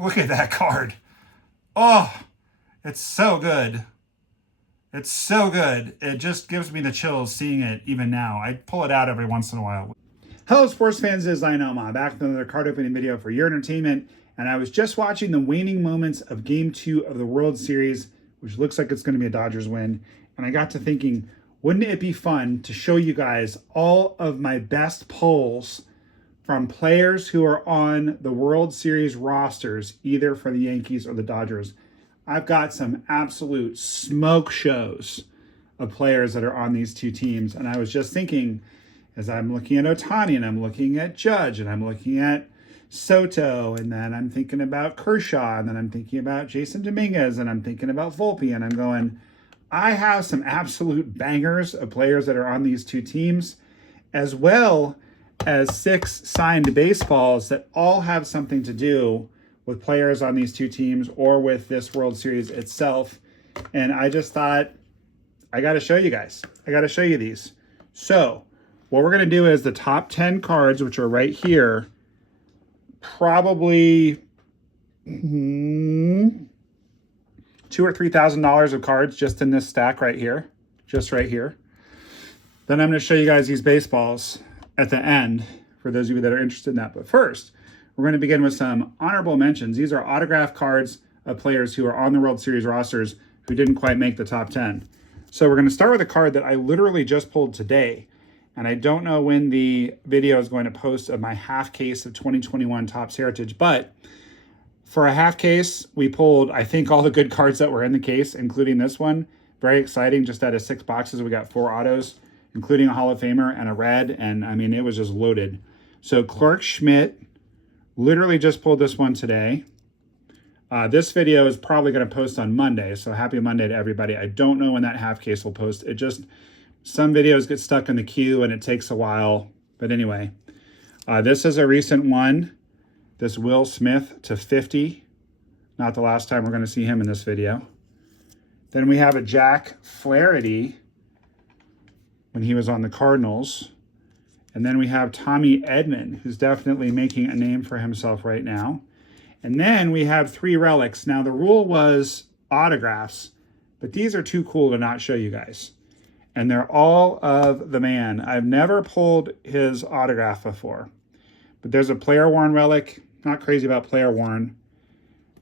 Look at that card. Oh, it's so good. It's so good. It just gives me the chills seeing it even now. I pull it out every once in a while. Hello, sports fans. This is Lionel back with another card opening video for your entertainment. And I was just watching the waning moments of Game 2 of the World Series, which looks like it's going to be a Dodgers win. And I got to thinking, wouldn't it be fun to show you guys all of my best pulls from players who are on the World Series rosters, either for the Yankees or the Dodgers? I've got some absolute smoke shows of players that are on these two teams. And I was just thinking, as I'm looking at Ohtani and I'm looking at Judge and I'm looking at Soto, and then I'm thinking about Kershaw, and then I'm thinking about Jason Dominguez, and I'm thinking about Volpe, and I'm going, I have some absolute bangers of players that are on these two teams, as well as 6 signed baseballs that all have something to do with players on these two teams or with this World Series itself. And I just thought, I got to show you guys. I got to show you these. So what we're going to do is the top 10 cards, which are right here, probably $2,000 or $3,000 of cards just in this stack right here, just right here. Then I'm going to show you guys these baseballs at the end for those of you that are interested in that. But first, we're going to begin with some honorable mentions. These are autograph cards of players who are on the World Series rosters who didn't quite make the top 10. So we're going to start with a card that I literally just pulled today. And I don't know when the video is going to post of my half case of 2021 Topps Heritage. But for a half case, we pulled, I think, all the good cards that were in the case, including this one. Very exciting. Just out of 6 boxes, we got 4 autos, including a Hall of Famer and a red. And I mean, it was just loaded. So Clark Schmidt, literally just pulled this one today. This video is probably going to post on Monday, so happy Monday to everybody. I don't know when that half case will post. It just, some videos get stuck in the queue and it takes a while. But anyway, this is a recent one. This Will Smith to 50. Not the last time we're going to see him in this video. Then we have a Jack Flaherty when he was on the Cardinals. And then we have Tommy Edman, who's definitely making a name for himself right now. And then we have 3 relics. Now, the rule was autographs, but these are too cool to not show you guys. And they're all of the man. I've never pulled his autograph before. But there's a player-worn relic. Not crazy about player-worn.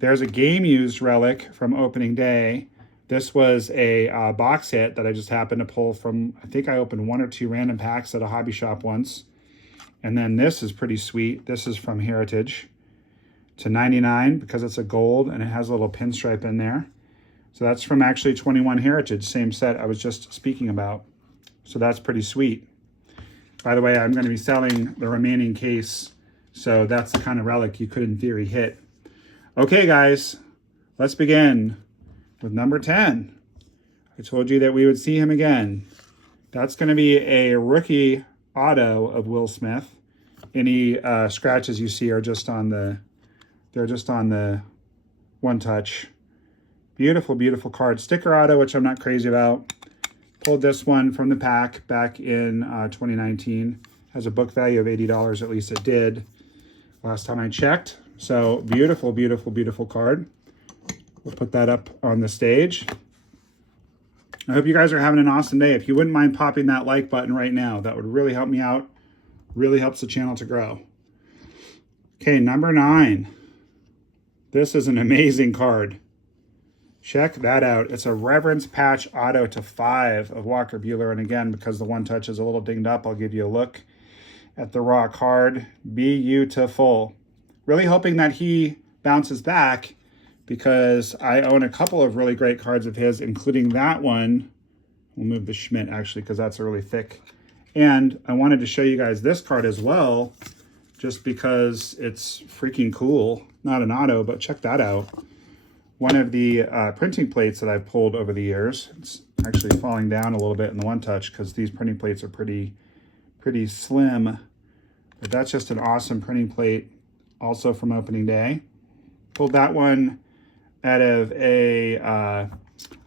There's a game-used relic from opening day. This was a box hit that I just happened to pull from, I think I opened 1 or 2 random packs at a hobby shop once. And then this is pretty sweet. This is from Heritage to 99 because it's a gold and it has a little pinstripe in there. So that's from actually 21 Heritage, same set I was just speaking about. So that's pretty sweet. By the way, I'm going to be selling the remaining case. So that's the kind of relic you could in theory hit. Okay, guys, let's begin with number 10. I told you that we would see him again. That's going to be a rookie auto of Will Smith. Any scratches you see are just on the, they're just on the one touch. Beautiful, beautiful card. Sticker auto, which I'm not crazy about. Pulled this one from the pack back in 2019. Has a book value of $80, at least it did last time I checked. So beautiful, beautiful, beautiful card. We'll put that up on the stage. I hope you guys are having an awesome day. If you wouldn't mind popping that like button right now, that would really help me out. Really helps the channel to grow. Okay, number 9. This is an amazing card. Check that out. It's a Reverence Patch Auto to 5 of Walker Buehler. And again, because the one touch is a little dinged up, I'll give you a look at the raw card. Beautiful. Really hoping that he bounces back, because I own a couple of really great cards of his, including that one. We'll move the Schmidt, actually, because that's really thick. And I wanted to show you guys this card as well, just because it's freaking cool. Not an auto, but check that out. One of the printing plates that I've pulled over the years. It's actually falling down a little bit in the one touch, because these printing plates are pretty slim. But that's just an awesome printing plate, also from opening day. Pulled that one out of a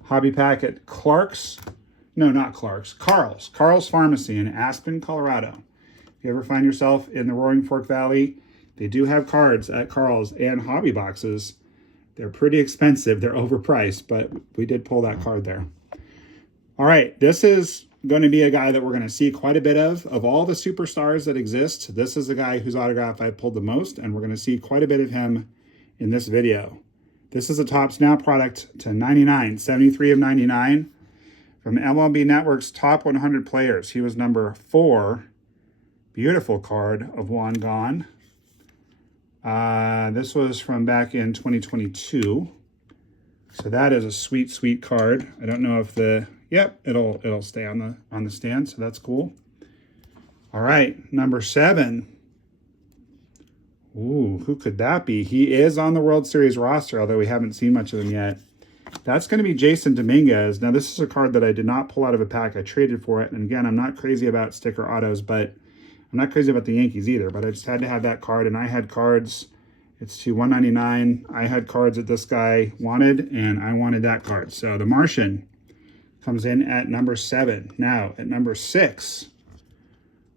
hobby pack at Clark's. No, not Clark's. Carl's Pharmacy in Aspen, Colorado. If you ever find yourself in the Roaring Fork Valley, They do have cards at Carl's and Hobby Boxes. They're pretty expensive. They're overpriced, but we did pull that card there. All right, this is going to be a guy that we're going to see quite a bit of. Of all the superstars that exist, this is the guy whose autograph I pulled the most, and we're going to see quite a bit of him in this video. This is a Topps Now product to 99, 73 of 99 from MLB Network's Top 100 Players. He was number 4. Beautiful card of Juan gone. This was from back in 2022. So that is a sweet, sweet card. I don't know if yep, it'll stay on the stand, so that's cool. All right, number 7. Ooh, who could that be? He is on the World Series roster, although we haven't seen much of him yet. That's going to be Jason Dominguez. Now, this is a card that I did not pull out of a pack. I traded for it. And again, I'm not crazy about sticker autos, but I'm not crazy about the Yankees either. But I just had to have that card, and I had cards. It's to 199. I had cards that this guy wanted, and I wanted that card. So the Martian comes in at number 7. Now, at number 6,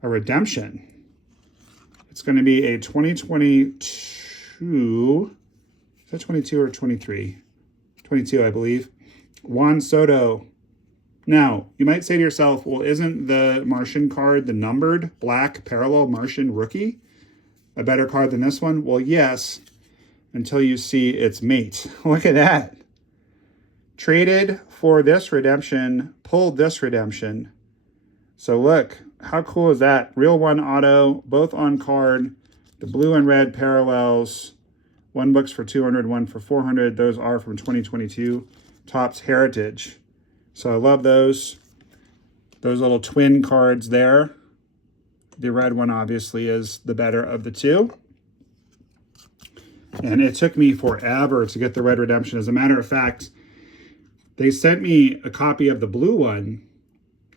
a redemption. It's going to be a 2022. Is that 22 or 23? 22, I believe. Juan Soto. Now, you might say to yourself, well, isn't the Martian card the numbered black parallel Martian rookie a better card than this one? Well, yes, until you see its mate. Look at that. Traded for this redemption, pulled this redemption. So look, how cool is that? Real one auto, both on card. The blue and red parallels. One book's for 200, one for 400. Those are from 2022 Topps Heritage. So I love those. Those little twin cards there. The red one obviously is the better of the two. And it took me forever to get the red redemption. As a matter of fact, they sent me a copy of the blue one,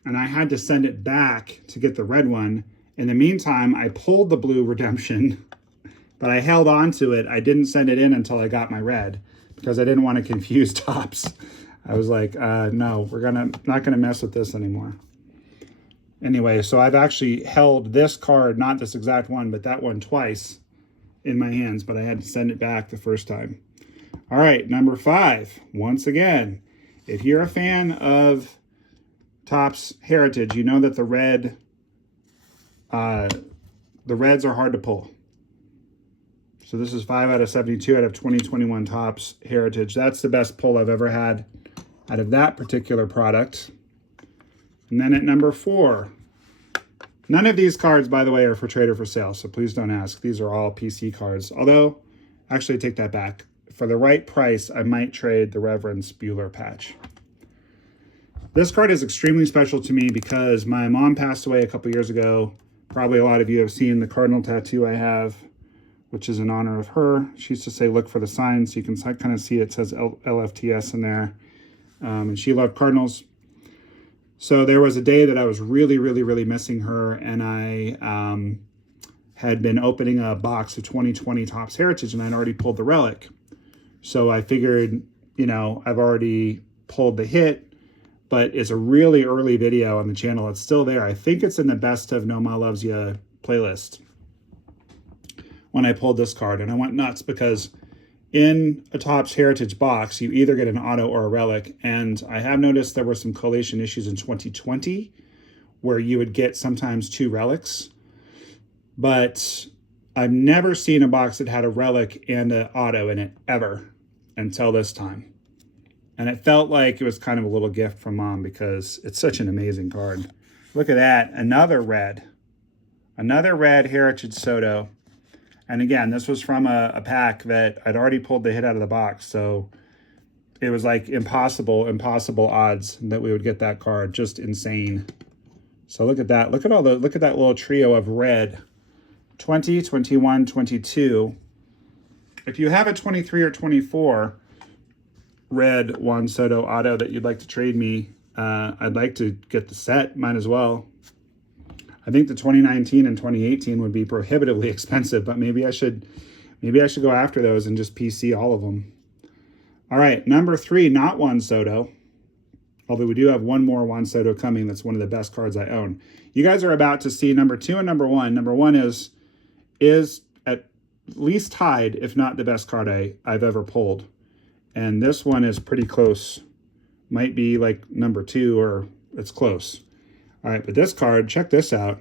and I had to send it back to get the red one. In the meantime, I pulled the blue redemption, but I held on to it. I didn't send it in until I got my red because I didn't want to confuse Topps. I was like, no, we're not gonna mess with this anymore. Anyway, so I've actually held this card, not this exact one, but that one twice in my hands, but I had to send it back the first time. All right, number 5. Once again, if you're a fan of Topps Heritage, you know that the reds are hard to pull. So this is 5 out of 72 out of 2021 Topps Heritage. That's the best pull I've ever had out of that particular product. And then at number 4, none of these cards, by the way, are for trade or for sale, so please don't ask. These are all PC cards. Although, actually, take that back. For the right price, I might trade the Reverend Bueller patch. This card is extremely special to me because my mom passed away a couple years ago. Probably a lot of you have seen the cardinal tattoo I have, which is in honor of her. She used to say, look for the signs. So you can kind of see it says LFTS in there. And she loved Cardinals. So there was a day that I was really, really, really missing her. And I had been opening a box of 2020 Topps Heritage, and I'd already pulled the relic. So I figured, you know, I've already pulled the hit, but it's a really early video on the channel. It's still there. I think it's in the Best of No Ma Loves Ya playlist when I pulled this card. And I went nuts because in a Topps Heritage box, you either get an auto or a relic. And I have noticed there were some collation issues in 2020 where you would get sometimes 2 relics. But I've never seen a box that had a relic and an auto in it ever until this time. And it felt like it was kind of a little gift from Mom because it's such an amazing card. Look at that. Another red Heritage Soto. And again, this was from a pack that I'd already pulled the hit out of the box. So it was like impossible odds that we would get that card. Just insane. So look at that. Look at that little trio of red. 20, 21, 22. If you have a 23 or 24 red Juan Soto auto that you'd like to trade me, I'd like to get the set. Might as well. I think the 2019 and 2018 would be prohibitively expensive, but maybe I should go after those and just PC all of them. All right, number 3, not Juan Soto. Although we do have one more Juan Soto coming. That's one of the best cards I own. You guys are about to see number 2 and number 1. Number 1 is at least tied, if not the best card I've ever pulled. And this one is pretty close. Might be like number 2, or it's close. All right, but this card, check this out.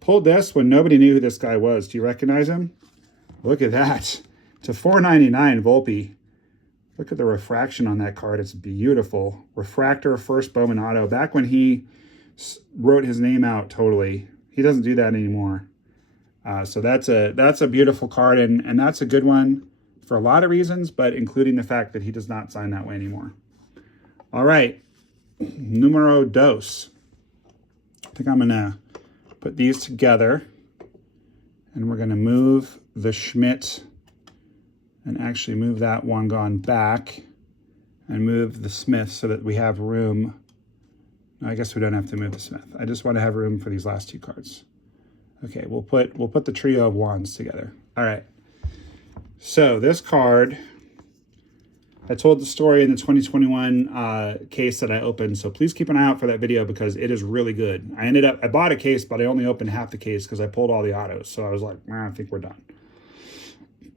Pulled this when nobody knew who this guy was. Do you recognize him? Look at that. To $4.99 Volpe. Look at the refraction on that card. It's beautiful. Refractor, first Bowman auto. Back when he wrote his name out totally. He doesn't do that anymore. So that's a beautiful card, and that's a good one for a lot of reasons, but including the fact that he does not sign that way anymore. All right, numero dos. I think I'm gonna put these together, and we're gonna move the Schmidt and actually move that one gone back and move the Smith so that we have room. No, I guess we don't have to move the Smith. I just want to have room for these last 2 cards. Okay, we'll put the trio of wands together. All right. So this card, I told the story in the 2021 case that I opened, so please keep an eye out for that video because it is really good. I bought a case, but I only opened half the case because I pulled all the autos. So I was like, I think we're done.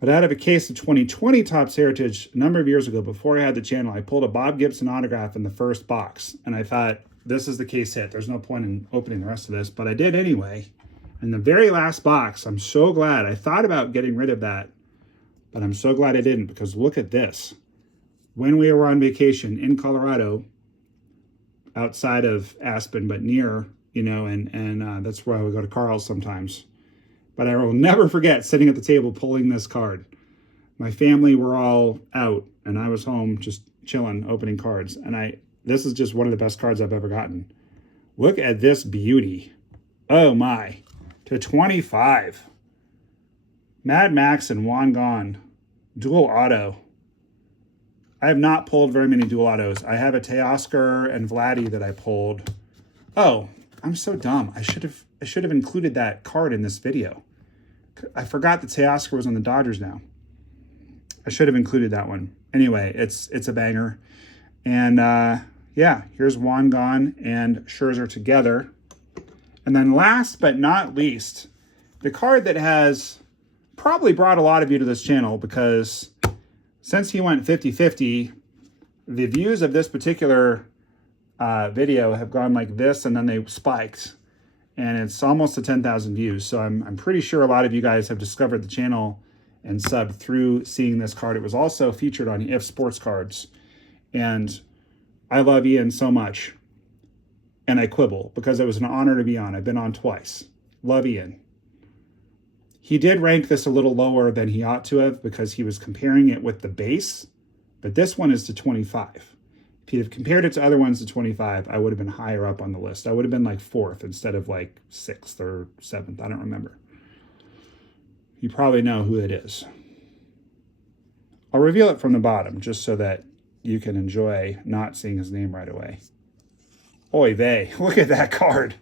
But out of a case of 2020 Topps Heritage a number of years ago, before I had the channel, I pulled a Bob Gibson autograph in the first box. And I thought, this is the case hit. There's no point in opening the rest of this, but I did anyway. In the very last box, I'm so glad. I thought about getting rid of that, but I'm so glad I didn't, because look at this. When we were on vacation in Colorado, outside of Aspen, but near, you know, and that's where I would go to Carl's sometimes. But I will never forget sitting at the table pulling this card. My family were all out, and I was home just chilling, opening cards. And this is just one of the best cards I've ever gotten. Look at this beauty. Oh my. To 25. Mad Max and Juan Gone. Dual auto. I have not pulled very many dual autos. I have a Teoscar and Vladdy that I pulled. Oh, I'm so dumb. I should have included that card in this video. I forgot that Teoscar was on the Dodgers now. I should have included that one. Anyway, it's a banger. And yeah, here's Juan Gone and Scherzer together. And then last but not least, the card that has probably brought a lot of you to this channel, because since he went 50-50, the views of this particular video have gone like this, and then they spiked. And it's almost to 10,000 views. So I'm pretty sure a lot of you guys have discovered the channel and subbed through seeing this card. It was also featured on If Sports Cards. And I love Ian so much. And I quibble because it was an honor to be on. I've been on twice. Love Ian. He did rank this a little lower than he ought to have because he was comparing it with the base. But this one is to 25. If he'd have compared it to other ones to 25, I would have been higher up on the list. I would have been like 4th instead of like 6th or 7th. I don't remember. You probably know who it is. I'll reveal it from the bottom just so that you can enjoy not seeing his name right away. Oy vey, look at that card.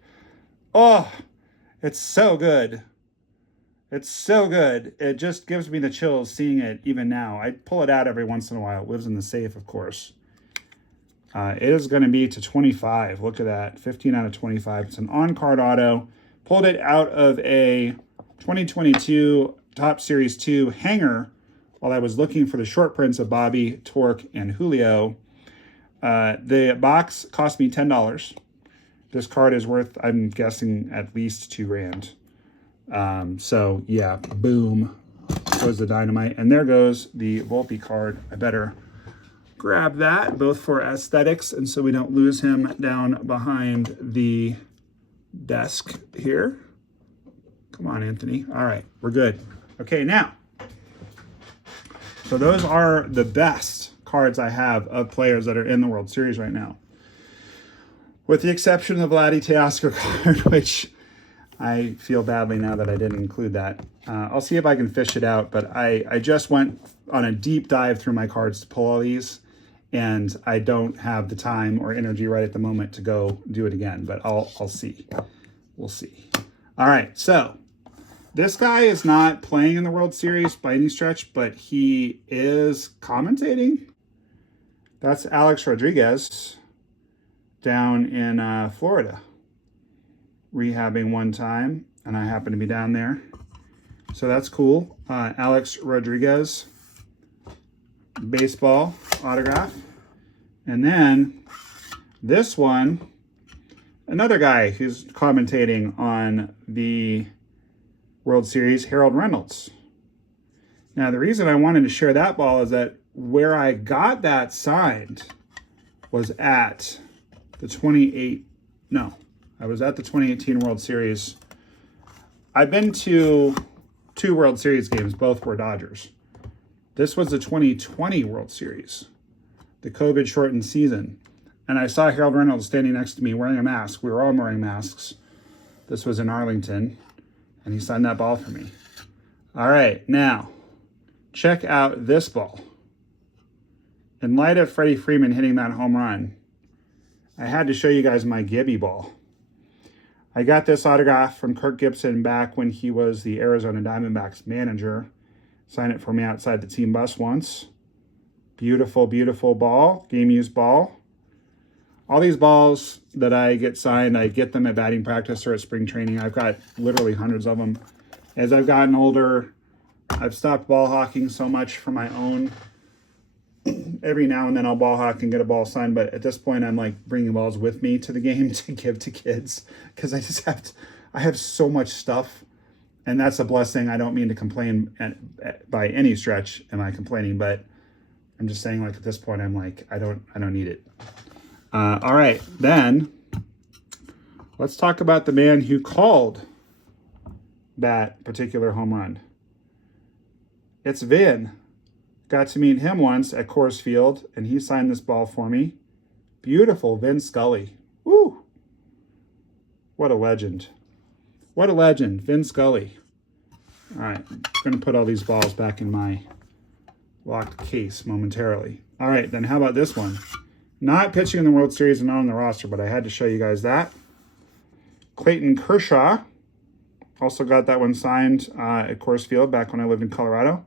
Oh, it's so good. It's so good. It just gives me the chills seeing it even now. I pull it out every once in a while. It lives in the safe, of course. It is going to be to 25. Look at that. 15 out of 25. It's an on-card auto. Pulled it out of a 2022 Topps Series 2 hanger while I was looking for the short prints of Bobby, Torque, and Julio. The box cost me $10. This card is worth, I'm guessing, at least $2,000. So, yeah, boom. Goes the dynamite. And there goes the Volpe card. I better grab that, both for aesthetics and so we don't lose him down behind the desk here. Come on, Anthony. All right, we're good. Okay, now, so those are the best cards I have of players that are in the World Series right now, with the exception of the Vladdy Teoscar card, which I feel badly now that I didn't include that. I'll see if I can fish it out, but I just went on a deep dive through my cards to pull all these, and I don't have the time or energy right at the moment to go do it again, but I'll see. We'll see. All right, so this guy is not playing in the World Series by any stretch, but he is commentating. That's Alex Rodriguez down in Florida, rehabbing one time, and I happen to be down there. So that's cool. Alex Rodriguez baseball autograph. And then this one, another guy who's commentating on the World Series, Harold Reynolds. Now, the reason I wanted to share that ball is that where I got that signed was at the I was at the 2018 World Series. I've been to 2 World Series games, both were Dodgers. This was the 2020 World Series, the COVID-shortened season. And I saw Harold Reynolds standing next to me wearing a mask. We were all wearing masks. This was in Arlington, and he signed that ball for me. All right, now, check out this ball. In light of Freddie Freeman hitting that home run, I had to show you guys my Gibby ball. I got this autograph from Kirk Gibson back when he was the Arizona Diamondbacks manager. Signed it for me outside the team bus once. Beautiful, beautiful ball, game-used ball. All these balls that I get signed, I get them at batting practice or at spring training. I've got literally hundreds of them. As I've gotten older, I've stopped ball hawking so much for my own. Every now and then I'll ball hawk and get a ball signed, but at this point I'm like bringing balls with me to the game to give to kids because I have so much stuff, and that's a blessing. I don't mean to complain by any stretch am I complaining, but I'm just saying, like, at this point I'm like I don't need it. All right, then let's talk about the man who called that particular home run. It's Vin. Got to meet him once at Coors Field, and he signed this ball for me. Beautiful, Vin Scully. Woo! What a legend. What a legend, Vin Scully. All right, I'm going to put all these balls back in my locked case momentarily. All right, then how about this one? Not pitching in the World Series and not on the roster, but I had to show you guys that. Clayton Kershaw. Also got that one signed at Coors Field back when I lived in Colorado.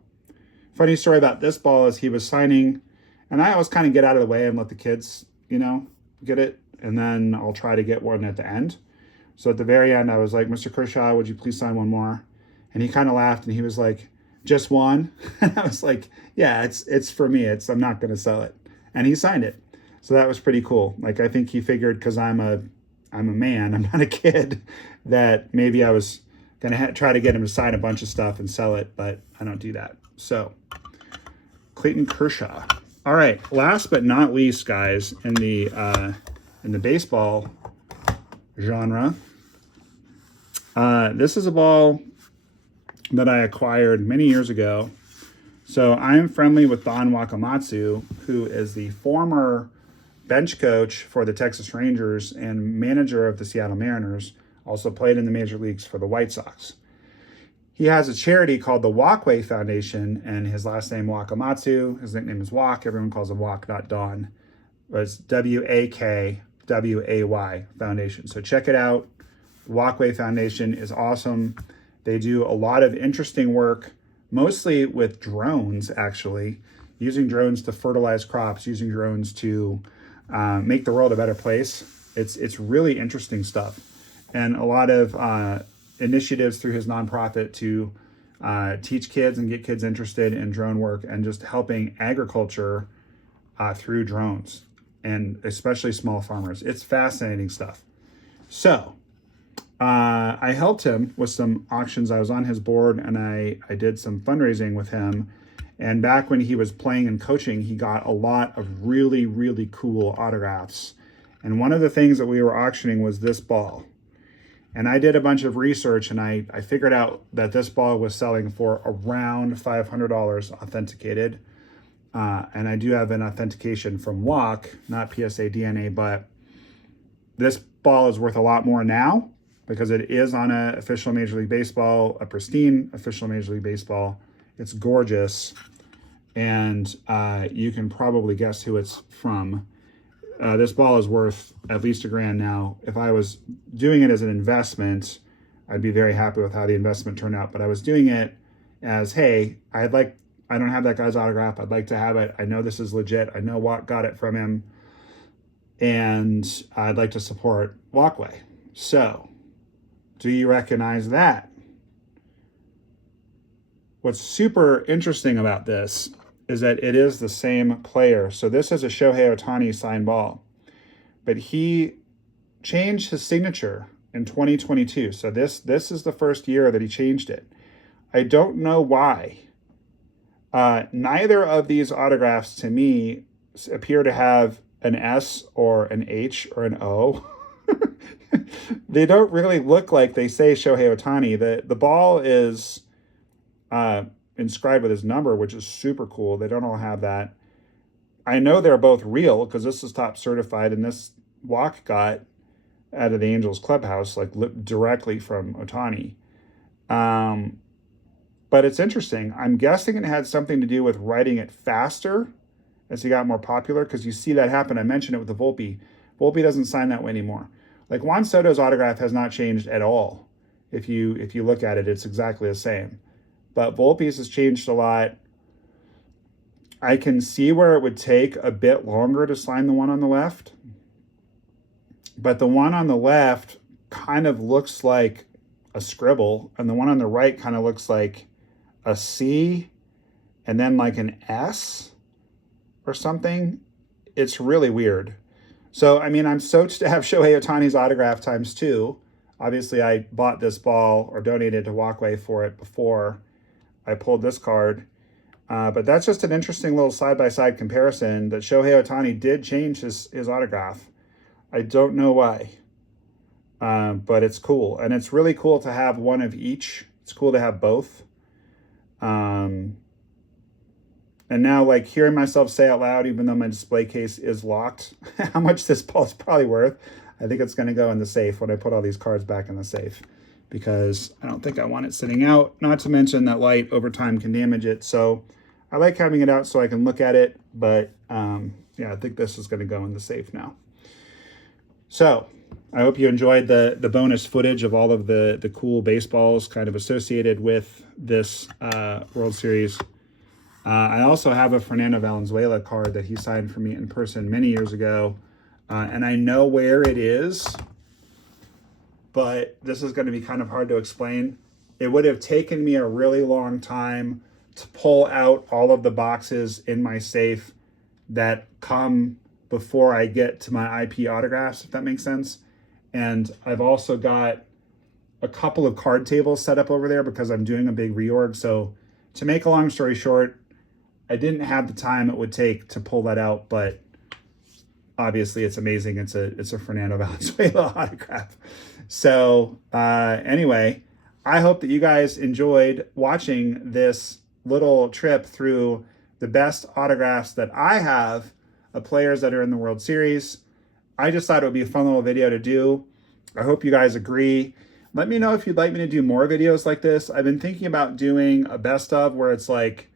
Funny story about this ball is he was signing, and I always kind of get out of the way and let the kids, get it, and then I'll try to get one at the end. So at the very end, I was like, Mr. Kershaw, would you please sign one more? And he kind of laughed, and he was like, just one? And I was like, yeah, it's for me. I'm not going to sell it. And he signed it. So that was pretty cool. Like, I think he figured because I'm a man, I'm not a kid, that maybe I was going to try to get him to sign a bunch of stuff and sell it, but I don't do that. So, Clayton Kershaw. All right, last but not least, guys, in the baseball genre, this is a ball that I acquired many years ago. So I'm friendly with Don Wakamatsu, who is the former bench coach for the Texas Rangers and manager of the Seattle Mariners. Also played in the major leagues for the White Sox. He has a charity called the Walkway Foundation, and his last name Wakamatsu. His nickname is Wak. Everyone calls him Wak, not Don. It's WAKWAY Foundation. So check it out. The Walkway Foundation is awesome. They do a lot of interesting work, mostly with drones, actually. Using drones to fertilize crops, using drones to make the world a better place. It's really interesting stuff. And a lot of initiatives through his nonprofit to teach kids and get kids interested in drone work and just helping agriculture through drones, and especially small farmers. It's fascinating stuff. So I helped him with some auctions. I was on his board, and I did some fundraising with him. And back when he was playing and coaching, he got a lot of really, really cool autographs. And one of the things that we were auctioning was this ball. And I did a bunch of research, and I figured out that this ball was selling for around $500 authenticated. And I do have an authentication from WAC, not PSA DNA, but this ball is worth a lot more now because it is on an official Major League Baseball, a pristine official Major League Baseball. It's gorgeous, and you can probably guess who it's from. This ball is worth at least $1,000 now. If I was doing it as an investment, I'd be very happy with how the investment turned out. But I was doing it as, hey, I don't have that guy's autograph. I'd like to have it. I know this is legit. I know Watt got it from him. And I'd like to support Walkway. So, do you recognize that? what's super interesting about this is that it is the same player. So this is a Shohei Ohtani signed ball, but he changed his signature in 2022. So this is the first year that he changed it. I don't know why. Neither of these autographs to me appear to have an S or an H or an O. They don't really look like they say Shohei Ohtani. The ball is inscribed with his number, which is super cool. They don't all have that. I know they're both real because this is top certified, and this walk got out of the Angels clubhouse, like directly from Ohtani. But it's interesting. I'm guessing it had something to do with writing it faster as he got more popular, because you see that happen. I mentioned it with the Volpe. Volpe doesn't sign that way anymore. Like Juan Soto's autograph has not changed at all. If you look at it, it's exactly the same. But Volpe's has changed a lot. I can see where it would take a bit longer to sign the one on the left. But the one on the left kind of looks like a scribble, and the one on the right kind of looks like a C and then like an S or something. It's really weird. So, I mean, I'm stoked to have Shohei Ohtani's autograph ×2. Obviously, I bought this ball or donated to Walkway for it before I pulled this card. But that's just an interesting little side-by-side comparison that Shohei Ohtani did change his autograph. I don't know why, but it's cool. And it's really cool to have one of each. It's cool to have both. And now, like, hearing myself say out loud, even though my display case is locked, how much this ball is probably worth, I think it's going to go in the safe when I put all these cards back in the safe, because I don't think I want it sitting out. Not to mention that light over time can damage it. So I like having it out so I can look at it. But yeah, I think this is going to go in the safe now. So I hope you enjoyed the bonus footage of all of the cool baseballs kind of associated with this World Series. I also have a Fernando Valenzuela card that he signed for me in person many years ago. And I know where it is, but this is going to be kind of hard to explain. It would have taken me a really long time to pull out all of the boxes in my safe that come before I get to my IP autographs, if that makes sense. And I've also got a couple of card tables set up over there because I'm doing a big reorg. So to make a long story short, I didn't have the time it would take to pull that out, but obviously it's amazing. It's a Fernando Valenzuela autograph. So anyway, I hope that you guys enjoyed watching this little trip through the best autographs that I have of players that are in the World Series. I just thought it would be a fun little video to do. I hope you guys agree. Let me know if you'd like me to do more videos like this. I've been thinking about doing a best of where it's like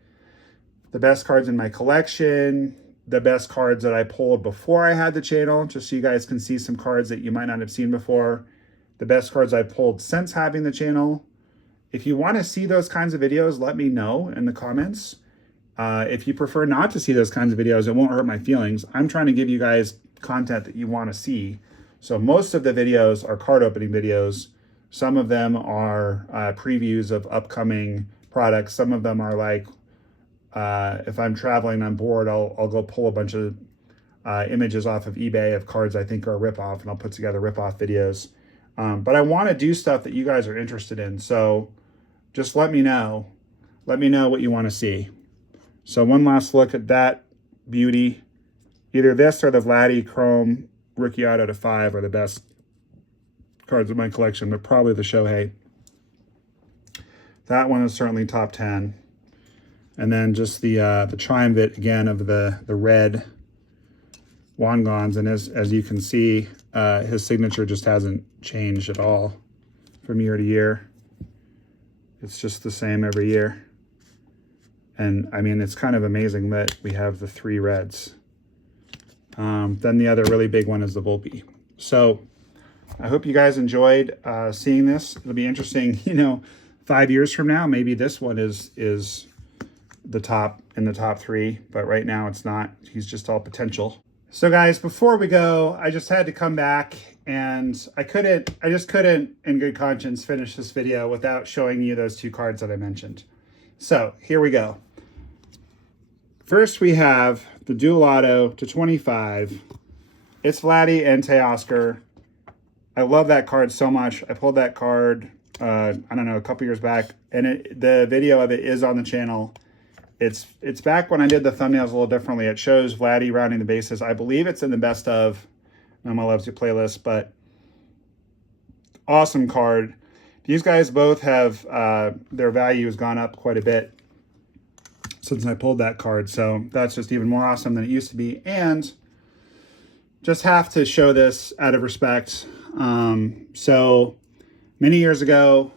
the best cards in my collection, the best cards that I pulled before I had the channel, just so you guys can see some cards that you might not have seen before, the best cards I pulled since having the channel. If you want to see those kinds of videos, let me know in the comments. If you prefer not to see those kinds of videos, it won't hurt my feelings. I'm trying to give you guys content that you want to see. So most of the videos are card opening videos. Some of them are previews of upcoming products. Some of them are like, if I'm traveling on board, I'll go pull a bunch of images off of eBay of cards I think are a ripoff, and I'll put together ripoff videos. But I want to do stuff that you guys are interested in. So just let me know. Let me know what you want to see. So one last look at that beauty. Either this or the Vladdy Chrome Rookie Auto /5 are the best cards in my collection, but probably the Shohei. That one is certainly top 10. And then just the triumvirate again of the red Wangons. And as you can see, his signature just hasn't changed at all from year to year. It's just the same every year. And I mean, it's kind of amazing that we have the 3 reds. Then the other really big one is the Volpe. So I hope you guys enjoyed seeing this. It'll be interesting, 5 years from now, maybe this one is the top in the top 3, but right now it's not. He's just all potential. So guys, before we go, I just had to come back, and I just couldn't in good conscience finish this video without showing you those 2 cards that I mentioned. So here we go. First, we have the dual auto to 25. It's Vladdy and Teoscar. I love that card so much. I pulled that card, I don't know, a couple years back, and the video of it is on the channel. It's back when I did the thumbnails a little differently. It shows Vladdy rounding the bases. I believe it's in the best of MLB Loves You playlist, but awesome card. These guys both have, their value has gone up quite a bit since I pulled that card. So that's just even more awesome than it used to be. And just have to show this out of respect. So many years ago,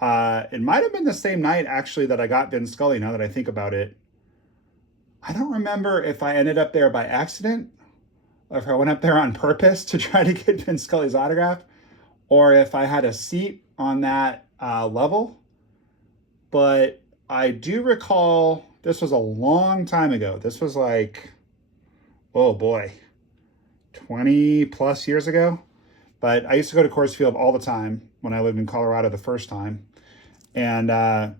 it might have been the same night actually that I got Vin Scully, now that I think about it. I don't remember if I ended up there by accident or if I went up there on purpose to try to get Vin Scully's autograph, or if I had a seat on that level. But I do recall this was a long time ago. This was like, oh boy, 20 plus years ago. But I used to go to Coors Field all the time when I lived in Colorado the first time. And I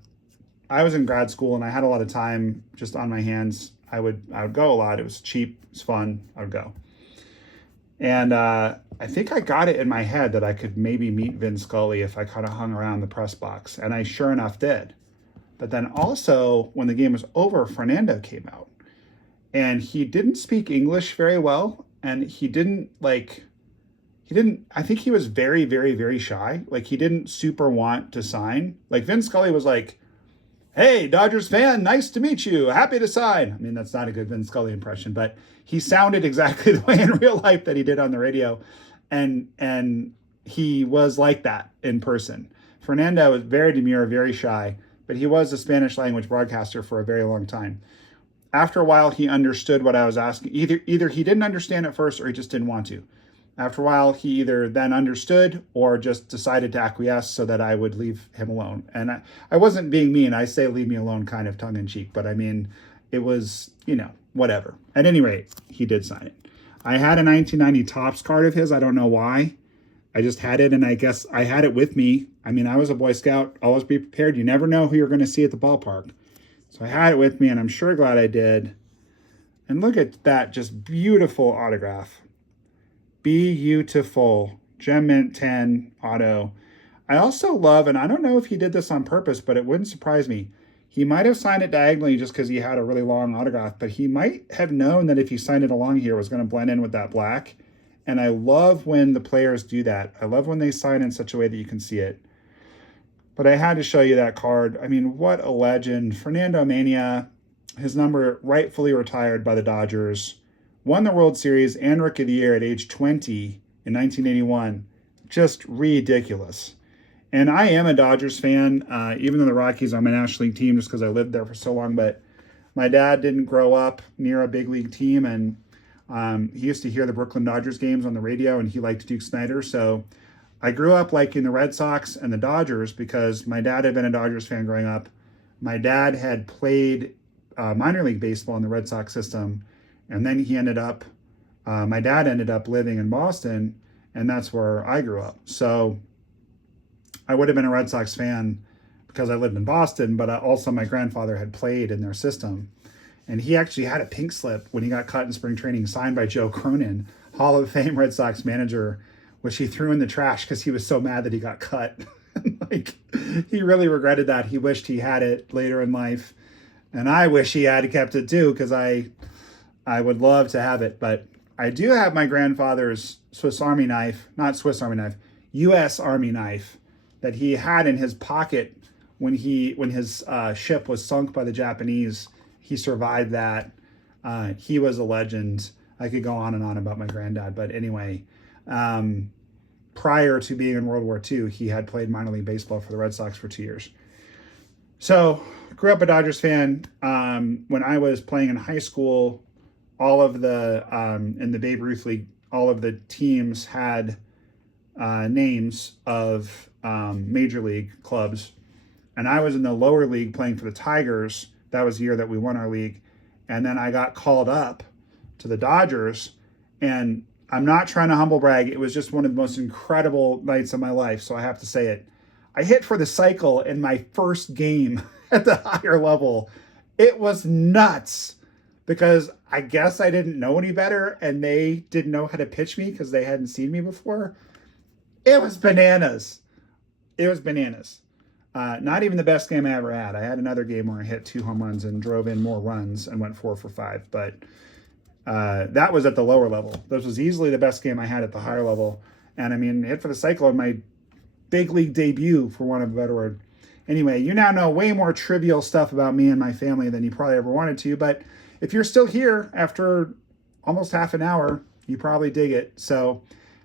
was in grad school and I had a lot of time just on my hands. I would go a lot. It was cheap. It was fun. I would go. And I think I got it in my head that I could maybe meet Vin Scully if I kind of hung around the press box. And I sure enough did. But then also, when the game was over, Fernando came out. And he didn't speak English very well. And I think he was very, very, very shy. Like, he didn't super want to sign. Like, Vin Scully was like, "Hey, Dodgers fan, nice to meet you. Happy to sign." I mean, that's not a good Vin Scully impression, but he sounded exactly the way in real life that he did on the radio. And he was like that in person. Fernando was very demure, very shy, but he was a Spanish language broadcaster for a very long time. After a while, he understood what I was asking. Either he didn't understand at first or he just didn't want to. After a while, he either then understood or just decided to acquiesce so that I would leave him alone. And I wasn't being mean. I say leave me alone kind of tongue-in-cheek, but I mean, it was, whatever. At any rate, he did sign it. I had a 1990 Topps card of his. I don't know why. I just had it, and I guess I had it with me. I mean, I was a Boy Scout. Always be prepared. You never know who you're going to see at the ballpark. So I had it with me, and I'm sure glad I did. And look at that just beautiful autograph. Beautiful. Gem Mint 10 auto. I also love, and I don't know if he did this on purpose, but it wouldn't surprise me. He might have signed it diagonally just because he had a really long autograph, but he might have known that if he signed it along here, it was going to blend in with that black. And I love when the players do that. I love when they sign in such a way that you can see it. But I had to show you that card. I mean, what a legend. Fernando Mania, his number rightfully retired by the Dodgers. Won the World Series and Rookie of the Year at age 20 in 1981. Just ridiculous. And I am a Dodgers fan, even though the Rockies are my National League team just because I lived there for so long. But my dad didn't grow up near a big league team, and he used to hear the Brooklyn Dodgers games on the radio, and he liked Duke Snider. So I grew up liking the Red Sox and the Dodgers because my dad had been a Dodgers fan growing up. My dad had played minor league baseball in the Red Sox system. And then my dad ended up living in Boston, and that's where I grew up. So I would have been a Red Sox fan because I lived in Boston, but also my grandfather had played in their system. And he actually had a pink slip when he got cut in spring training, signed by Joe Cronin, Hall of Fame Red Sox manager, which he threw in the trash because he was so mad that he got cut. He really regretted that. He wished he had it later in life. And I wish he had kept it too, because I would love to have it. But I do have my grandfather's Swiss Army knife, not Swiss Army knife, U.S. Army knife that he had in his pocket when his ship was sunk by the Japanese. He survived that. He was a legend. I could go on and on about my granddad. But anyway, prior to being in World War II, he had played minor league baseball for the Red Sox for 2 years. So grew up a Dodgers fan. When I was playing in high school, all of the, in the Babe Ruth League, all of the teams had names of major league clubs. And I was in the lower league playing for the Tigers. That was the year that we won our league. And then I got called up to the Dodgers. And I'm not trying to humble brag. It was just one of the most incredible nights of my life. So I have to say it. I hit for the cycle in my first game at the higher level. It was nuts because I guess I didn't know any better and they didn't know how to pitch me because they hadn't seen me before. It was bananas. It was bananas. Not even the best game I ever had. I had another game where I hit 2 home runs and drove in more runs and went 4 for 5. But that was at the lower level. This was easily the best game I had at the higher level. And I mean, hit for the cycle in my big league debut, for want of a better word. Anyway, you now know way more trivial stuff about me and my family than you probably ever wanted to. But if you're still here after almost half an hour, you probably dig it. So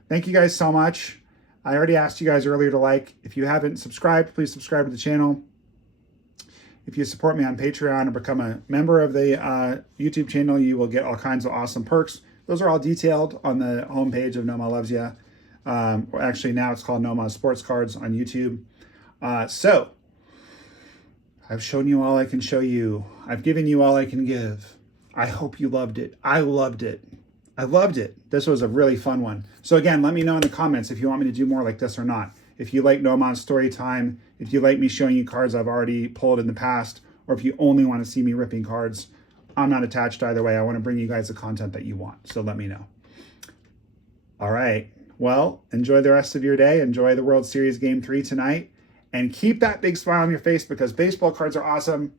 thank you guys so much. I already asked you guys earlier to like. If you haven't subscribed, please subscribe to the channel. If you support me on Patreon and become a member of the YouTube channel, you will get all kinds of awesome perks. Those are all detailed on the homepage of Noma Loves Ya. Actually, now it's called Noma Sports Cards on YouTube. So, I've shown you all I can show you. I've given you all I can give. I hope you loved it. I loved it. I loved it. This was a really fun one. So again, let me know in the comments if you want me to do more like this or not. If you like Noma's story time, if you like me showing you cards I've already pulled in the past, or if you only want to see me ripping cards, I'm not attached either way. I want to bring you guys the content that you want. So let me know. All right. Well, enjoy the rest of your day. Enjoy the World Series Game 3 tonight. And keep that big smile on your face because baseball cards are awesome.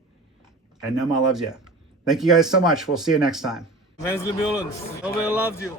And Noma loves you. Thank you guys so much. We'll see you next time. Vin Scully, nobody loves you.